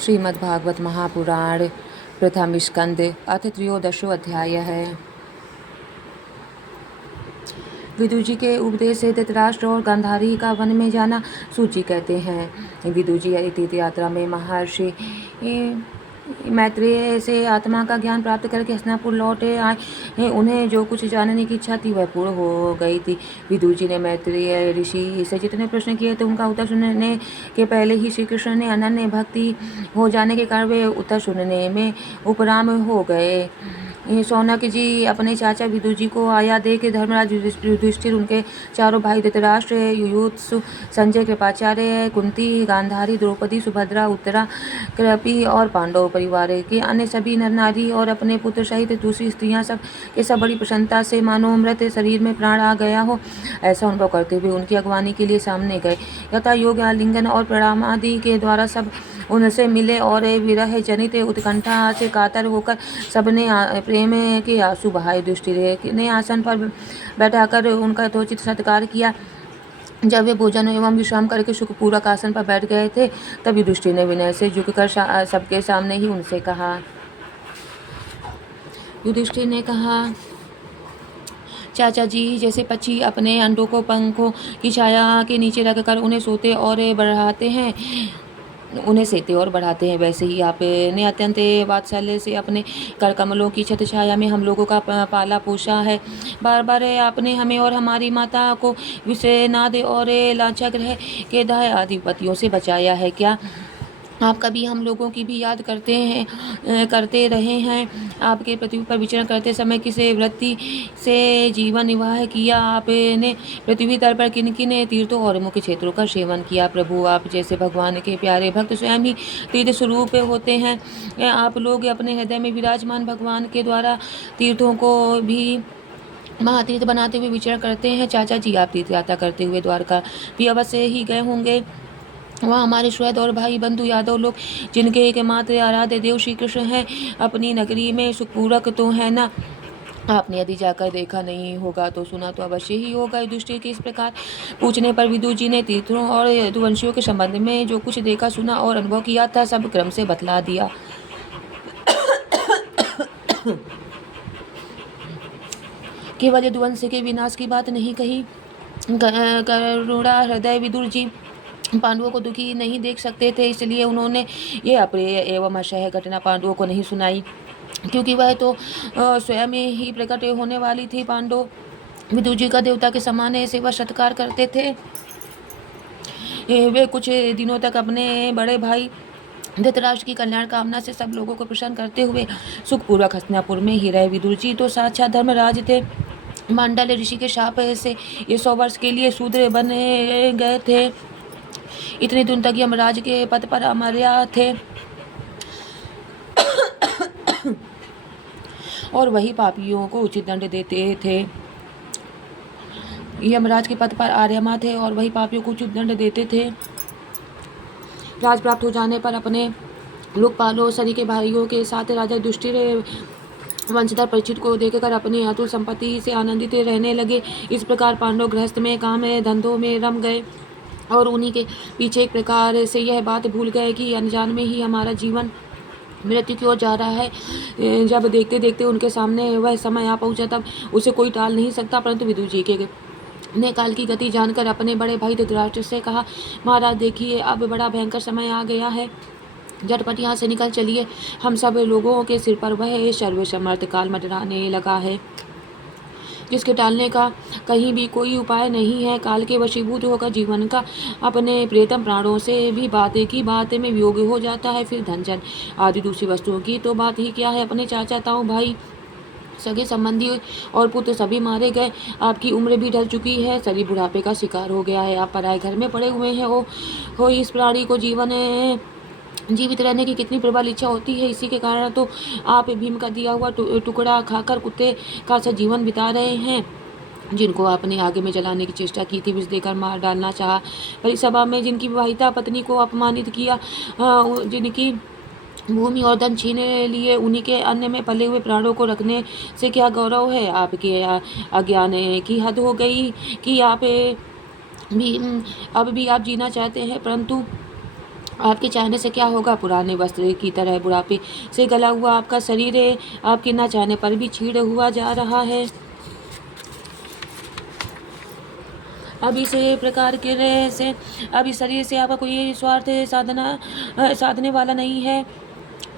श्रीमद्भागवत महापुराण प्रथम स्कंद अथ त्रयोदशो अध्याय है। विदुर जी के उपदेश से धृतराष्ट्र और गांधारी का वन में जाना सूची कहते हैं। विदुर जी तीर्थ यात्रा में महर्षि मैत्रेय से आत्मा का ज्ञान प्राप्त करके हस्तिनापुर लौटे आए। उन्हें जो कुछ जानने की इच्छा थी वह पूर्ण हो गई थी। विदुर जी ने मैत्रेय ऋषि से जितने प्रश्न किए थे उनका उत्तर सुनने के पहले ही श्री कृष्ण ने अनन्य भक्ति हो जाने के कारण वे उत्तर सुनने में उपराम हो गए। शौनक जी अपने चाचा विदुर जी को आया देख धर्मराज युधिष्ठिर, उनके चारों भाई धृतराष्ट्र, युयुत्सु, संजय, कृपाचार्य, कुंती, गांधारी, द्रौपदी, सुभद्रा, उत्तरा, कृपि और पांडव परिवार के अन्य सभी नर नारी और अपने पुत्र सहित दूसरी स्त्रियां सब के सब बड़ी प्रसन्नता से मानो मृत शरीर में प्राण आ गया हो ऐसा अनुभव करते हुए उनकी अगवानी के लिए सामने गए। यथा योग आलिंगन और प्रणाम आदि के द्वारा सब उनसे मिले और विरह जनित उत्कंठा से कातर होकर सबने प्रेम के आंसू बहाए। युधिष्ठिर ने आसन पर बैठाकर उनका यथोचित सत्कार किया। जब वे भोजन एवं विश्राम करके सुखपूर्वक आसन पर बैठ गए थे तब युधिष्ठिर ने विनय से झुककर सबके सामने ही उनसे कहा। युधिष्ठिर ने कहा, चाचा जी, जैसे पक्षी अपने अंडों को पंखों की छाया के नीचे रखकर उन्हें सोते और बढ़ाते हैं, वैसे ही आपने अत्यंत वात्सल्य से अपने कर कमलों की छत छाया में हम लोगों का पाला पोषा है। बार बार आपने हमें और हमारी माता को विषनाद और लाक्षागृह के दाह आदि पतियों से बचाया है। क्या आप कभी हम लोगों की भी याद करते रहे हैं? आपके पृथ्वी पर विचरण करते समय किस वृत्ति से जीवन निर्वाह किया? आपने पृथ्वी तल पर किन किन तीर्थों और मुख्य क्षेत्रों का सेवन किया? प्रभु, आप जैसे भगवान के प्यारे भक्त स्वयं ही तीर्थ स्वरूप होते हैं। आप लोग अपने हृदय में विराजमान भगवान के द्वारा तीर्थों को भी महातीर्थ बनाते हुए विचरण करते हैं। चाचा जी, आप तीर्थ यात्रा करते हुए द्वारका भी अवश्य ही गए होंगे। वहाँ हमारे श्वेत और भाई बंधु यादव लोग, जिनके एकमात्र आराध्य देव श्री कृष्ण हैं, अपनी नगरी में सुखपूर्वक तो है ना? आपने यदि जाकर देखा नहीं होगा तो सुना तो अवश्य ही होगा। युधिष्ठिर के इस प्रकार पूछने पर विदुर जी ने तीर्थों और यदुवंशियों के संबंध में जो कुछ देखा, सुना और अनुभव किया था सब क्रम से बतला दिया। केवल यदुवंश के विनाश की बात नहीं कही। करुणा हृदय विदुर जी पांडवों को दुखी नहीं देख सकते थे, इसलिए उन्होंने ये अप्रिय एवं असह्य घटना पांडवों को नहीं सुनाई, क्योंकि वह तो स्वयं ही प्रकट होने वाली थी। पांडव विदुर जी का देवता के समान सेवा सत्कार करते थे। वे कुछ दिनों तक अपने बड़े भाई धृतराष्ट्र की कल्याण कामना से सब लोगों को प्रसन्न करते हुए सुखपूर्वक हस्तिनापुर में ही रहे। विदुर जी तो साक्षात धर्मराज थे। मांडल्य ऋषि के शाप से ये 100 वर्ष के लिए शूद्र बन गए थे। इतने दिन तक यमराज के पद पर अमर्या थे और वही पापियों को उचित दंड देते थे। यमराज के पद पर आर्यमा थे और वही पापियों को उचित दंड देते थे। राज प्राप्त हो जाने पर अपने लोकपालों सरी के भाइयों के साथ राजा युधिष्ठिर वंशधर परीक्षित को देखकर अपनी अतुल संपत्ति से आनंदित रहने लगे। इस प्रकार पांडव गृहस्थ में काम धंधों में रम गए और उन्हीं के पीछे एक प्रकार से यह बात भूल गए कि अनजान में ही हमारा जीवन मृत्यु की ओर जा रहा है। जब देखते देखते उनके सामने वह समय आ पहुंचा तब उसे कोई टाल नहीं सकता। परंतु विदुर जी के ने काल की गति जानकर अपने बड़े भाई धृतराष्ट्र से कहा, महाराज देखिए, अब बड़ा भयंकर समय आ गया है, झटपट यहाँ से निकल चलिए। हम सब लोगों के सिर पर वह सर्वसमर्थ काल मंडराने लगा है, जिसके टालने का कहीं भी कोई उपाय नहीं है। काल के वशीभूत होकर जीवन का अपने प्रियतम प्राणों से भी बात में वियोग हो जाता है। फिर धन जन आदि दूसरी वस्तुओं की तो बात ही क्या है। अपने चाचा ताऊ भाई सगे संबंधी और पुत्र सभी मारे गए। आपकी उम्र भी ढल चुकी है, शरीर बुढ़ापे का शिकार हो गया है। आप पराए घर में पड़े हुए हैं। हो इस प्राणी को जीवित रहने की कितनी प्रबल इच्छा होती है। इसी के कारण तो आप भीम का दिया हुआ टुकड़ा खाकर कुत्ते का सा जीवन बिता रहे हैं, जिनको आपने आगे में जलाने की चेष्टा की थी, विष देकर मार डालना चाहा। परिसभा में जिनकी विवाहिता पत्नी को अपमानित किया, जिनकी भूमि और धन छीन लिए, उन्हीं के अन्न में पले हुए प्राणों को रखने से क्या गौरव है? आपके अज्ञान की हद हो गई कि आप भी अब भी आप जीना चाहते हैं, परंतु आपके चाहने से क्या होगा? पुराने वस्त्र की तरह बुढ़ापे से गला हुआ आपका शरीर आपके ना चाहने पर भी छीड़ हुआ जा रहा है। अब इस प्रकार के से अब इस शरीर से आपका कोई स्वार्थ साधने वाला नहीं है।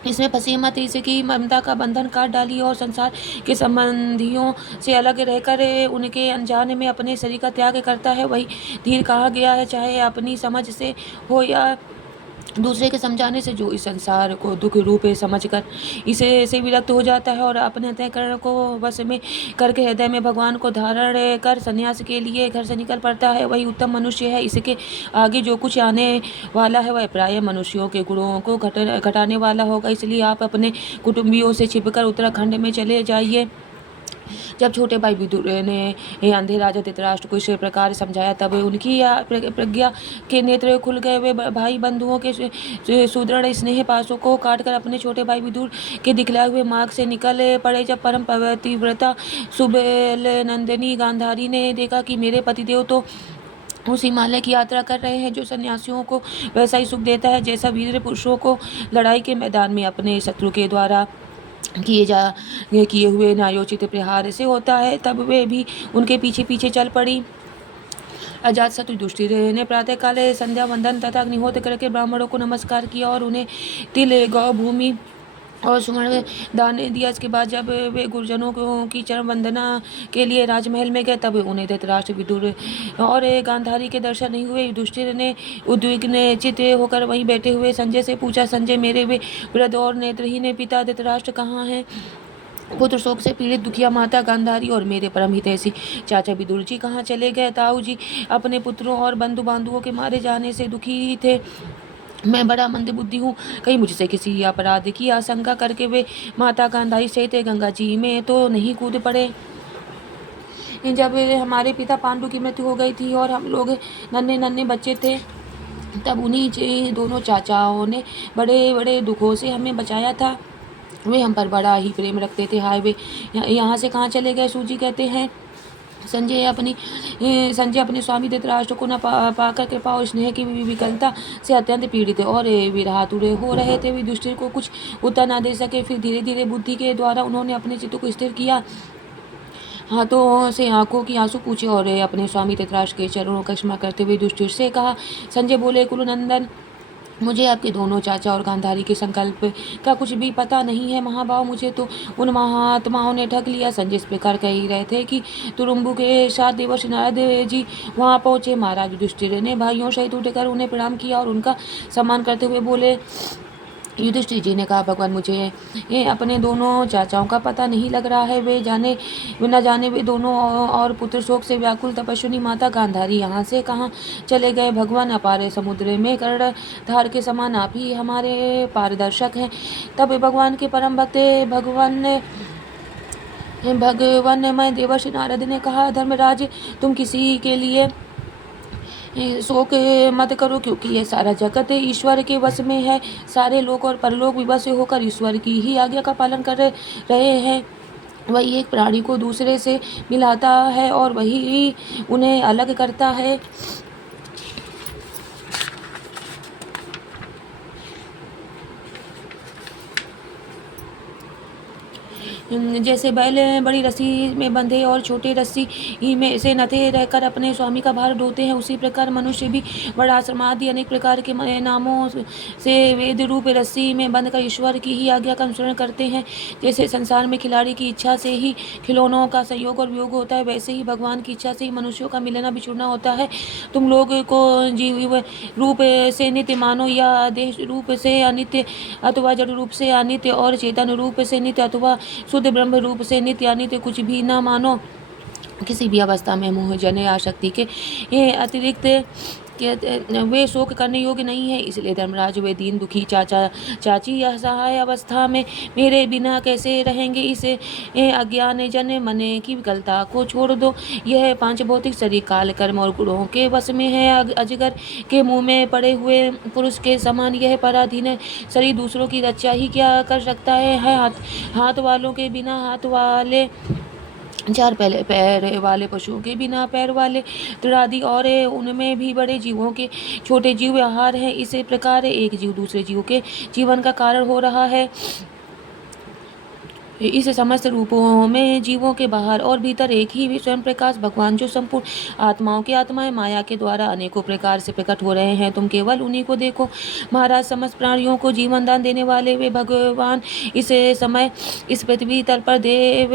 इसमें फंसी मत, इसकी ममता का बंधन काट डालिए और संसार के संबंधियों से अलग रहकर उनके अनजाने में अपने शरीर का त्याग करता है वही धीर कहा गया है। चाहे अपनी समझ से हो या दूसरे के समझाने से, जो इस संसार को दुख रूप समझकर इसे से विरक्त हो जाता है और अपने अंतःकरण को वश में करके हृदय में भगवान को धारण कर संन्यास के लिए घर से निकल पड़ता है, वही उत्तम मनुष्य है। इसके आगे जो कुछ आने वाला है वह प्राय मनुष्यों के गुणों को घटाने वाला होगा। इसलिए आप अपने कुटुंबियों से छिपकर उत्तराखंड में चले जाइए। जब छोटे भाई विदुर ने अंधे राजा धृतराष्ट्र को इस प्रकार समझाया, तब उनकी प्रज्ञा के नेत्र खुल गए। वे भाई बंधुओं के सुदृढ़ स्नेह पासों को काटकर अपने छोटे भाई विदुर के दिखलाए हुए मार्ग से निकल पड़े। जब परम पतिव्रता सुबेल नंदिनी गांधारी ने देखा कि मेरे पतिदेव तो उस हिमालय की यात्रा कर रहे हैं जो सन्यासियों को वैसा ही सुख देता है जैसा वीर पुरुषों को लड़ाई के मैदान में अपने शत्रु के द्वारा किए हुए न्यायोचित प्रहार से होता है, तब वे भी उनके पीछे पीछे चल पड़ी। अजातशत्रु युधिष्ठिर ने प्रातःकाल संध्या वंदन तथा अग्निहोत्र करके ब्राह्मणों को नमस्कार किया और उन्हें तिल, गौ, भूमि और सुवर्ण दान दिया। इसके बाद जब वे गुरुजनों की चरण वंदना के लिए राजमहल में गए, तब उन्हें धृतराष्ट्र, विदुर और गांधारी के दर्शन नहीं हुए। युधिष्ठिर ने उद्विग्न चित्त होकर वहीं बैठे हुए संजय से पूछा, संजय, मेरे वे वृद्ध और नेत्रहीन पिता धृतराष्ट्र कहाँ हैं? पुत्र शोक से पीड़ित दुखिया माता गांधारी और मेरे परम हितैषी चाचा विदुर जी कहाँ चले गए? ताऊ जी अपने पुत्रों और बंधु बांधवों के मारे जाने से दुखी थे। मैं बड़ा मंदबुद्धि हूँ, कहीं मुझसे किसी अपराध की आशंका करके वे माता गांधारी सहित गंगा जी में तो नहीं कूद पड़े। जब हमारे पिता पांडु की मृत्यु हो गई थी और हम लोग नन्हे नन्हे बच्चे थे, तब उन्हीं दोनों चाचाओं ने बड़े बड़े दुखों से हमें बचाया था। वे हम पर बड़ा ही प्रेम रखते थे। हाय, वे यहाँ से कहाँ चले गए? सूजी कहते हैं संजय अपने स्वामी धृतराष्ट्र को न पाकर कृपा और स्नेह की विकलता से अत्यंत पीड़ित और विरहातुर हो रहे थे। युधिष्ठिर को कुछ उत्तर न दे सके। फिर धीरे धीरे बुद्धि के द्वारा उन्होंने अपने चित्त को स्थिर किया, हाथों से आंखों की आंसू पूछे और अपने स्वामी धृतराष्ट्र के चरणों का क्षमा करते हुए युधिष्ठिर से कहा, संजय बोले, कुलनंदन, मुझे आपके दोनों चाचा और गांधारी के संकल्प का कुछ भी पता नहीं है। महाभाव, मुझे तो उन महात्माओं ने ठग लिया। संजय इस प्रकार कह ही रहे थे कि तुरुम्बु के साथ देवर्षि नारद जी वहां पहुंचे। महाराज युधिष्ठिर ने भाइयों सहित उठकर उन्हें प्रणाम किया और उनका सम्मान करते हुए बोले, युधिष्ठिर जी ने कहा, भगवान, मुझे अपने दोनों चाचाओं का पता नहीं लग रहा है। वे न जाने वे दोनों और पुत्र शोक से व्याकुल तपस्विनी माता गांधारी यहाँ से कहाँ चले गए। भगवान, अपार समुद्र में कर्णधार के समान आप ही हमारे पारदर्शक हैं। तब भगवान के परम भक्त भगवान देवर्षि नारद ने कहा, धर्मराज, तुम किसी के लिए शोक मत करो, क्योंकि यह सारा जगत ईश्वर के वश में है। सारे लोग और परलोक विवश होकर ईश्वर की ही आज्ञा का पालन कर रहे हैं। वही एक प्राणी को दूसरे से मिलाता है और वही उन्हें अलग करता है। जैसे बैल बड़ी रस्सी में बंधे और छोटे रस्सी ही में से नथे रहकर अपने स्वामी का भार ढोते हैं, उसी प्रकार मनुष्य भी वर्णाश्रम आदि अनेक प्रकार के नामों से वेद रूप रस्सी में बंधकर ईश्वर की ही आज्ञा का अनुसरण करते हैं। जैसे संसार में खिलाड़ी की इच्छा से ही खिलौनों का संयोग और वियोग होता है, वैसे ही भगवान की इच्छा से ही मनुष्यों का मिलना बिछुड़ना होता है। तुम लोग को जीव रूप से नित्य मानो या देह रूप से अनित्य अथवा जड़ रूप से अनित्य और चेतन रूप से नित्य अथवा शुद्ध ब्रह्म रूप से नित्य अनित्य कुछ भी न मानो। किसी भी अवस्था में मोह जन आसक्ति के अतिरिक्त वे शोक करने योग्य नहीं है। इसलिए धर्मराज, वे दीन दुखी चाचा चाची असहाय अवस्था में मेरे बिना कैसे रहेंगे? इस अज्ञान जन मन की विकलता को छोड़ दो। यह पांच भौतिक शरीर काल कर्म और गुणों के वश में है। अजगर के मुंह में पड़े हुए पुरुष के समान यह पराधीन शरीर दूसरों की रक्षा ही क्या कर सकता है? हाथ वालों के बिना हाथ वाले चार पहले पैर वाले पशुओं के बिना पैर वाले तृणादि और उनमें भी बड़े जीवों के छोटे जीव आहार हैं। इसी प्रकार एक जीव दूसरे जीव के जीवन का कारण हो रहा है। इस समस्त रूपों में जीवों के बाहर और भीतर एक ही स्वयं प्रकाश भगवान जो संपूर्ण आत्माओं की आत्मा है, माया के द्वारा अनेकों प्रकार से प्रकट हो रहे हैं। तुम केवल उन्हीं को देखो। महाराज, समस्त प्राणियों को जीवन दान देने वाले वे भगवान इस समय इस पृथ्वी तल पर देव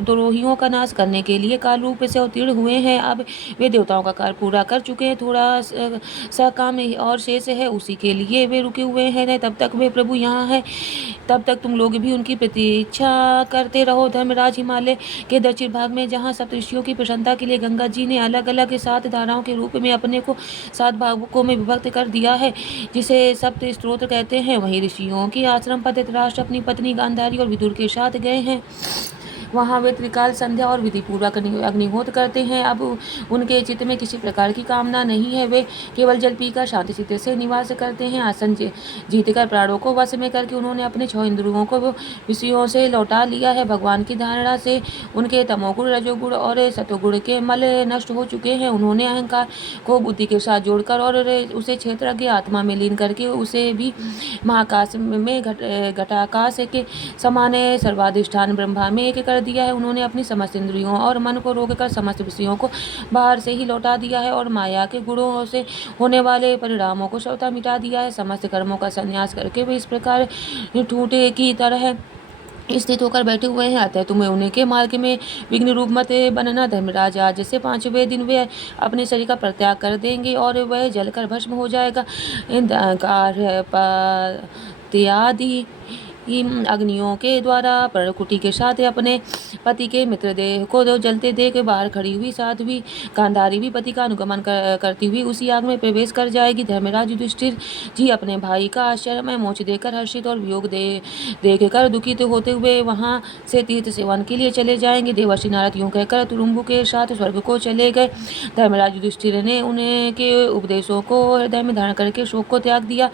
द्रोहियों का नाश करने के लिए काल रूप से अवतीर्ण हुए हैं। अब वे देवताओं का कार्य पूरा कर चुके हैं। थोड़ा सा काम और शेष है, उसी के लिए वे रुके हुए हैं। तब तक वे प्रभु यहाँ है, तब तक तुम लोग भी उनकी प्रतीक्षा करते रहो। धर्मराज, हिमालय के दक्षिण भाग में जहाँ सप्तऋषियों की प्रसन्नता के लिए गंगा जी ने अलग अलग 7 धाराओं के रूप में अपने को 7 भागों में विभक्त कर दिया है, जिसे सप्त स्त्रोत्र कहते हैं, वहीं ऋषियों के आश्रम पर धृतराष्ट्र अपनी पत्नी गांधारी और विदुर के साथ गए हैं। वहाँ वे त्रिकाल संध्या और विधि पूर्वक अग्निहोत्र करते हैं। अब उनके चित्त में किसी प्रकार की कामना नहीं है। वे केवल जल पीकर शांति चित्त से निवास करते हैं। आसन जीतकर प्राणों को वश में करके उन्होंने अपने 6 इंद्रियों को विषयों से लौटा लिया है। भगवान की धारणा से उनके तमोगुण, रजोगुण और सतोगुण के मल नष्ट हो चुके हैं। उन्होंने अहंकार को बुद्धि के साथ जोड़कर और उसे क्षेत्रज्ञ आत्मा में लीन करके उसे भी महाकाश में घटाकाश के समान सर्वाधिष्ठान ब्रह्मा में एक कर दिया है। उन्होंने अपनी समस्त इंद्रियों और मन को रोककर समस्त विषयों को बाहर से ही लौटा दिया है और माया के गुणों से होने वाले परिणामों को स्वतः मिटा दिया है। समस्त कर्मों का संन्यास करके वे इस प्रकार ठूंठे की तरह स्थित होकर बैठे हुए हैं। अतः तुम्हें उनके मार्ग में विघ्न रूप मत बनना। धर्मराज, आज से 5वें दिन वे अपने शरीर का परित्याग कर देंगे और वह जलकर भस्म हो जाएगा। इत्यादि अग्नियों के द्वारा प्रकुटी के साथ अपने पति के मित्र देह को जलते देख बाहर खड़ी हुई साध्वी गांधारी भी पति का अनुगमन करती हुई उसी आग में प्रवेश कर जाएगी। धर्मराज युधिष्ठिर जी अपने भाई का आश्चर्यमय मोक्ष देकर हर्षित और वियोग देखकर दुखित होते हुए वहां से तीर्थ सेवन के लिए चले जाएंगे। देवर्षि नारद यूं कहकर तुरुम्बु के साथ स्वर्ग को चले गए। धर्मराज युधिष्ठिर ने उनके उपदेशों को हृदय में धारण करके शोक को त्याग दिया।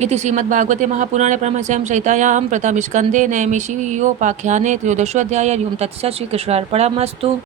इति श्रीमद्भागवते महापुराणे परमहंस्यां संहितायां प्रथमस्कन्धे नैमिषीयोपाख्याने 13 अध्याय। ओम तत्सत्। श्रीकृष्णार्पणमस्तु।